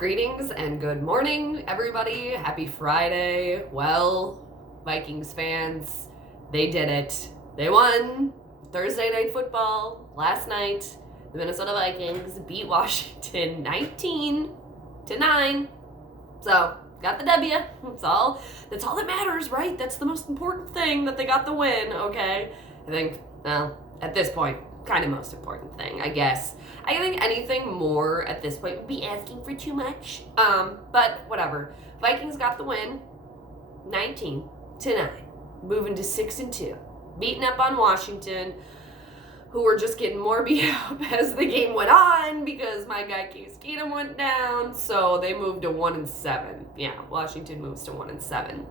Greetings and good morning, everybody. Happy Friday. Well, Vikings fans, they did it. They won Thursday Night Football last night. The Minnesota Vikings beat Washington 19-9. So, got the W. That's all that matters, right? That's the most important thing, that they got the win, okay? I think, well, at this point, kind of most important thing, I guess. I think anything more at this point would be asking for too much. But whatever. Vikings got the win, 19-9, moving to 6-2, beating up on Washington, who were just getting more beat up as the game went on because my guy Case Keenum went down. So they moved to 1-7. Yeah, Washington moves to 1-7.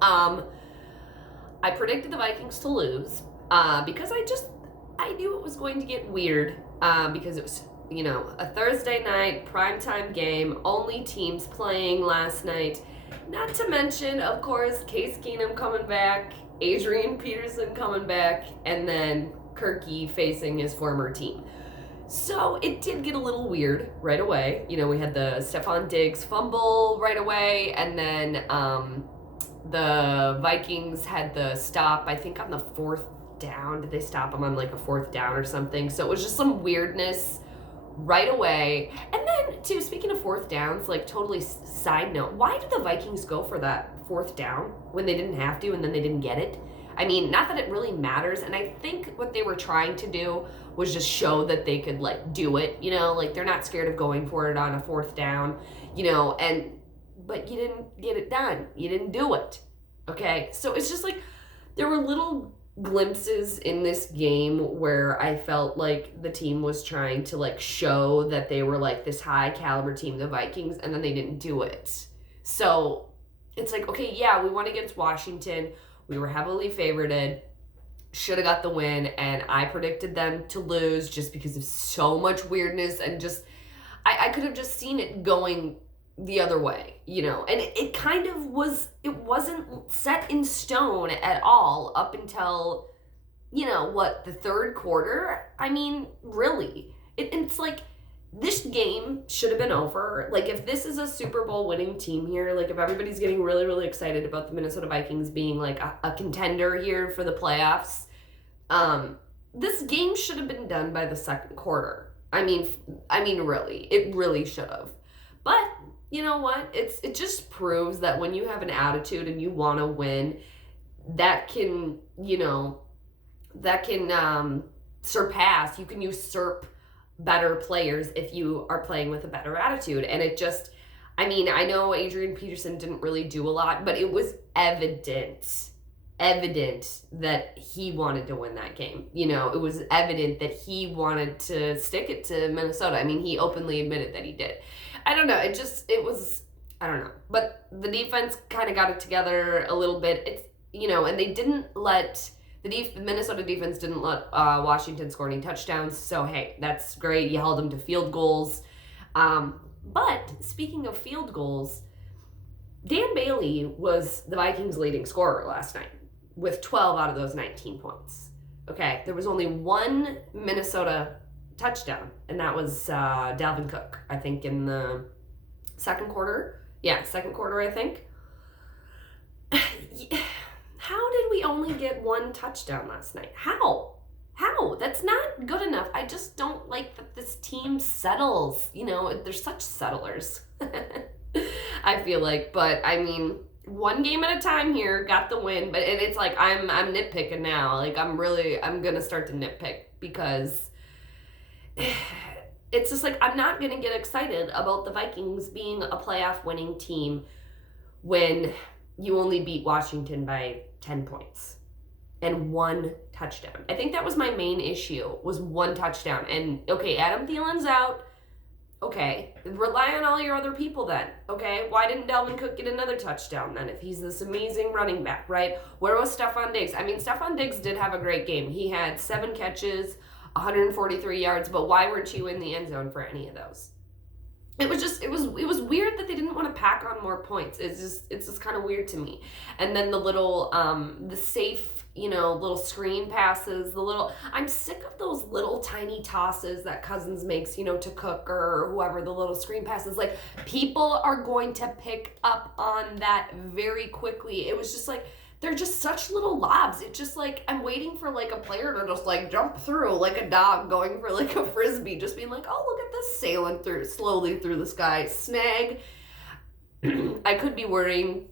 I predicted the Vikings to lose because I knew it was going to get weird because it was, a Thursday night primetime game, only teams playing last night. Not to mention, of course, Case Keenum coming back, Adrian Peterson coming back, and then Kirky facing his former team. So it did get a little weird right away. We had the Stephon Diggs fumble right away, and then the Vikings had the stop, I think, on the fourth down. Did they stop him on like a fourth down or something? So it was just some weirdness right away. And then, too, speaking of fourth downs, like totally side note, why did the Vikings go for that fourth down when they didn't have to and then they didn't get it? I mean, not that it really matters. And I think what they were trying to do was just show that they could do it, like they're not scared of going for it on a fourth down, but you didn't get it done. You didn't do it. Okay. So it's just like there were little glimpses in this game where I felt like the team was trying to show that they were this high caliber team, the Vikings, and then they didn't do it. So it's okay, yeah, we won against Washington. We were heavily favorited. Should have got the win, and I predicted them to lose just because of so much weirdness and just I could have just seen it going the other way, and it kind of was, it wasn't set in stone at all up until, the third quarter. I mean, really, it's this game should have been over. If this is a Super Bowl winning team here, if everybody's getting really, really excited about the Minnesota Vikings being a contender here for the playoffs, this game should have been done by the second quarter. I mean, really, it really should have. But you know what? It just proves that when you have an attitude and you want to win, that can, surpass, you can usurp better players if you are playing with a better attitude. And it just, I know Adrian Peterson didn't really do a lot, but it was evident that he wanted to win that game. It was evident that he wanted to stick it to Minnesota. He openly admitted that he did. I don't know. I don't know. But the defense kind of got it together a little bit. It's, and they didn't let, the Minnesota defense didn't let Washington score any touchdowns. So, hey, that's great. You held them to field goals. But speaking of field goals, Dan Bailey was the Vikings' leading scorer last night with 12 out of those 19 points. Okay, there was only one Minnesota touchdown, and that was Dalvin Cook, I think, in the second quarter. Yeah, second quarter, I think. How did we only get one touchdown last night? How? That's not good enough. I just don't like that this team settles. They're such settlers. I feel like, but one game at a time here, got the win, but and it's I'm nitpicking now. I'm gonna start to nitpick because it's just I'm not gonna get excited about the Vikings being a playoff winning team when you only beat Washington by 10 points and one touchdown. I think that was my main issue, was one touchdown. And okay, Adam Thielen's out. Okay, rely on all your other people then, okay? Why didn't Dalvin Cook get another touchdown then if he's this amazing running back, right? Where was Stephon Diggs? Stephon Diggs did have a great game. He had 7 catches, 143 yards, but why weren't you in the end zone for any of those? It was weird that they didn't want to pack on more points. It's just kind of weird to me. And then the little, the safe little screen passes, I'm sick of those little tiny tosses that Cousins makes, to Cook or whoever, the little screen passes. Like, people are going to pick up on that very quickly. It was just like, they're just such little lobs. It's just like, I'm waiting for like a player to just like jump through like a dog going for like a frisbee, just being like, oh, look at this, sailing slowly through the sky. Snag. I could be worrying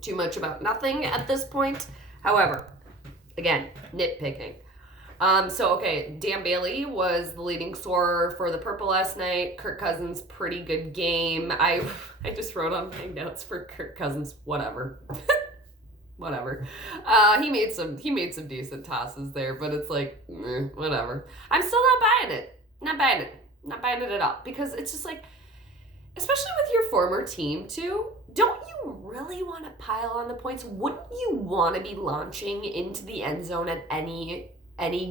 too much about nothing at this point. However, again, nitpicking. Dan Bailey was the leading scorer for the Purple last night. Kirk Cousins, pretty good game. I just wrote on my notes for Kirk Cousins, whatever. Whatever. He made some decent tosses there, but it's like, whatever. I'm still not buying it. Not buying it at all. Because it's just like, especially with your former team too, don't you really want to pile on the points? Wouldn't you want to be launching into the end zone at any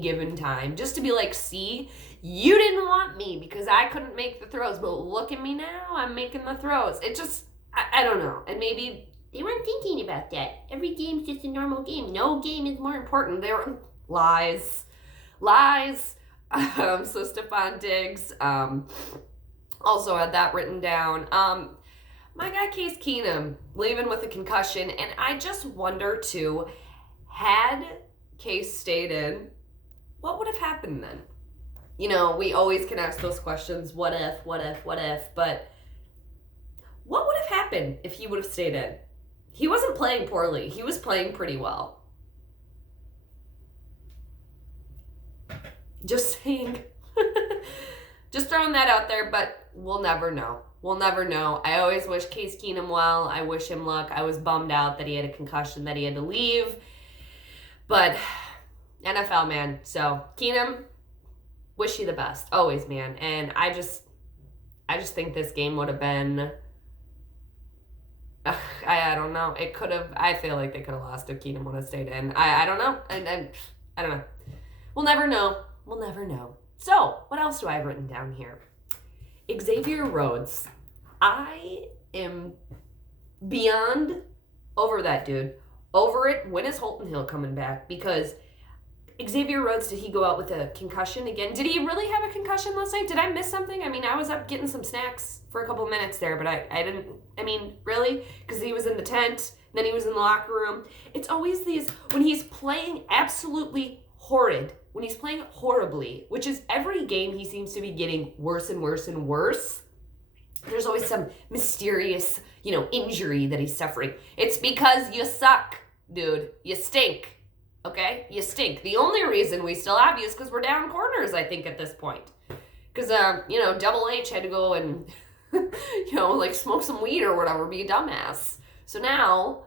given time? Just to be like, see, you didn't want me because I couldn't make the throws, but look at me now, I'm making the throws. It just, I don't know. And maybe they weren't thinking about that. Every game's just a normal game. No game is more important. They were lies. So Stephon Diggs also had that written down. My guy Case Keenum leaving with a concussion, and I just wonder too, had Case stayed in, what would have happened then? We always can ask those questions, what if, but what would have happened if he would have stayed in? He wasn't playing poorly. He was playing pretty well. Just saying. Just throwing that out there, but we'll never know. I always wish Case Keenum well. I wish him luck. I was bummed out that he had a concussion, that he had to leave. But NFL, man. So, Keenum, wish you the best. Always, man. And I just think this game would have been... I don't know. It could have... I feel like they could have lost if Keenum would have stayed in. I don't know. And I don't know. We'll never know. So, what else do I have written down here? Xavier Rhodes. I am beyond over that dude. Over it. When is Holton Hill coming back? Because Xavier Rhodes, did he go out with a concussion again? Did he really have a concussion last night? Did I miss something? I mean, I was up getting some snacks for a couple of minutes there, but I didn't, really? Because he was in the tent, then he was in the locker room. It's always these, when he's playing absolutely horrid, when he's playing horribly, which is every game he seems to be getting worse and worse and worse, there's always some mysterious, injury that he's suffering. It's because you suck, dude. You stink. Okay? You stink. The only reason we still have you is because we're down corners, I think, at this point. Because, Double H had to go and, smoke some weed or whatever, be a dumbass. So now,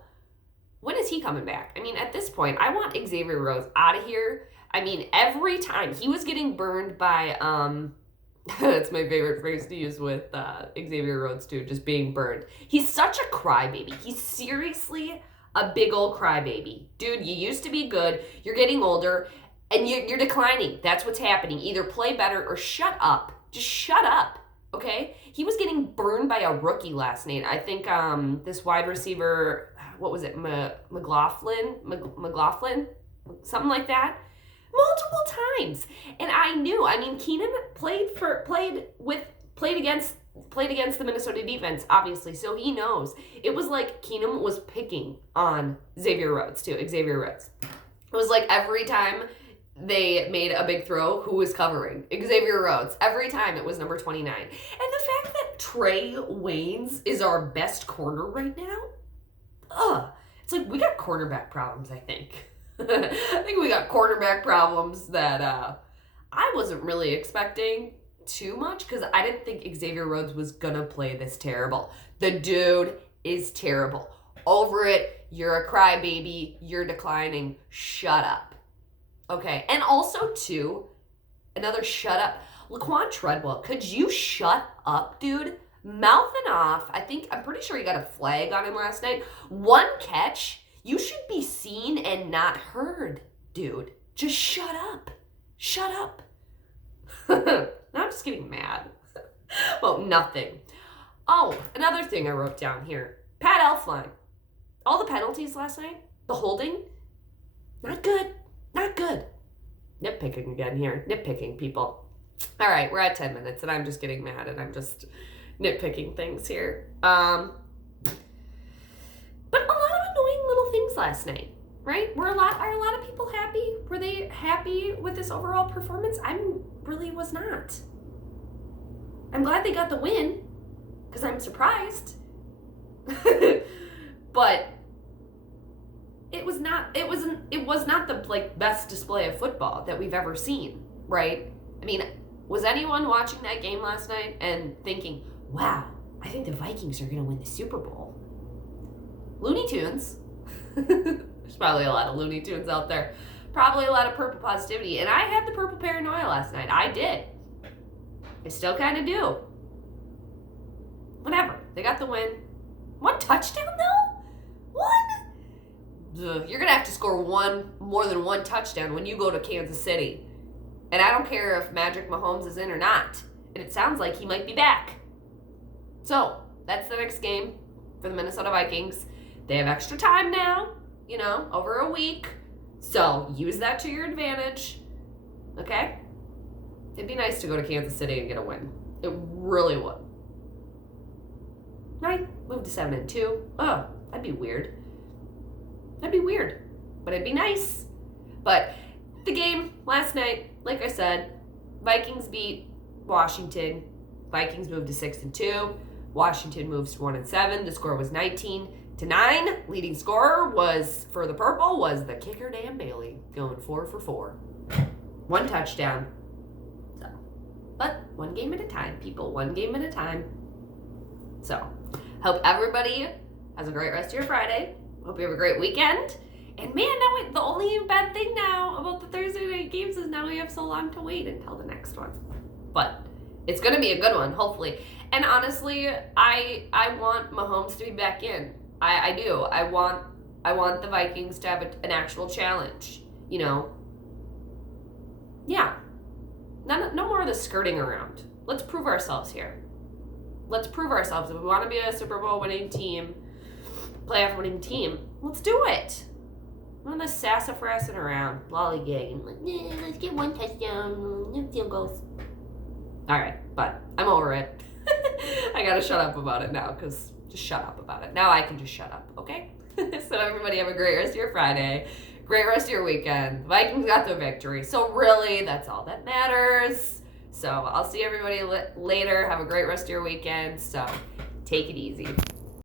when is he coming back? At this point, I want Xavier Rhodes out of here. Every time he was getting burned by, that's my favorite phrase to use with Xavier Rhodes too, just being burned. He's such a crybaby. He's seriously a big old crybaby. Dude, you used to be good. You're getting older, and you're declining. That's what's happening. Either play better or shut up. Just shut up, okay? He was getting burned by a rookie last night. I think this wide receiver, what was it, McLaughlin? Something like that. Multiple times. And I knew, Keenum played against the Minnesota defense, obviously, so he knows. It was like Keenum was picking on Xavier Rhodes. It was like every time they made a big throw, who was covering? Xavier Rhodes. Every time it was number 29. And the fact that Trey Waynes is our best corner right now, it's like we got quarterback problems, I think. I think we got quarterback problems that I wasn't really expecting too much because I didn't think Xavier Rhodes was gonna play this terrible. The dude is terrible. Over it. You're a crybaby. You're declining. Shut up. Okay. And also, too, another shut up. Laquan Treadwell, could you shut up, dude? Mouthing off. I'm pretty sure he got a flag on him last night. One catch. You should be seen and not heard, dude. Just shut up. Shut up. Now I'm just getting mad. Well, nothing. Oh, another thing I wrote down here. Pat Elflein. All the penalties last night, the holding, Not good. Not good. Nitpicking again here. Nitpicking, people. All right, we're at 10 minutes, and I'm just getting mad, and I'm just nitpicking things here. But a lot of annoying little things last night, right? Are a lot of people happy? Were they happy with this overall performance? I really was not. I'm glad they got the win, because I'm surprised. But it was not the best display of football that we've ever seen, right? I mean, was anyone watching that game last night and thinking, wow, I think the Vikings are going to win the Super Bowl? Looney Tunes. There's probably a lot of Looney Tunes out there. Probably a lot of purple positivity. And I had the purple paranoia last night. I did. I still kind of do. Whatever. They got the win. One touchdown, though? One? Ugh, you're going to have to score more than one touchdown when you go to Kansas City. And I don't care if Magic Mahomes is in or not. And it sounds like he might be back. So, that's the next game for the Minnesota Vikings. They have extra time now, over a week. So, use that to your advantage. Okay? It'd be nice to go to Kansas City and get a win. It really would. Right? Move to 7-2. Oh, that'd be weird. That'd be weird. But it'd be nice. But the game last night, like I said, Vikings beat Washington. Vikings moved to 6-2. Washington moves to 1-7. The score was 19-9. Leading scorer was, for the purple, was the kicker Dan Bailey, going 4 for 4. One touchdown. So, but one game at a time, people. One game at a time. So, hope everybody has a great rest of your Friday. Hope you have a great weekend. And man, the only bad thing now about the Thursday night games is now we have so long to wait until the next one. But it's going to be a good one, hopefully. And honestly, I want Mahomes to be back in. I do. I want the Vikings to have an actual challenge. Yeah. No more of the skirting around. Let's prove ourselves here. Let's prove ourselves. If we want to be a Super Bowl winning team, playoff winning team, let's do it. None of the sassafrassing around, lollygagging. Like, yeah, let's get one touchdown, field goals. All right, but I'm over it. I gotta shut up about it now, because just shut up about it. Now I can just shut up, okay? So everybody have a great rest of your Friday. Great rest of your weekend. Vikings got the victory. So really, that's all that matters. So I'll see everybody later. Have a great rest of your weekend. So take it easy.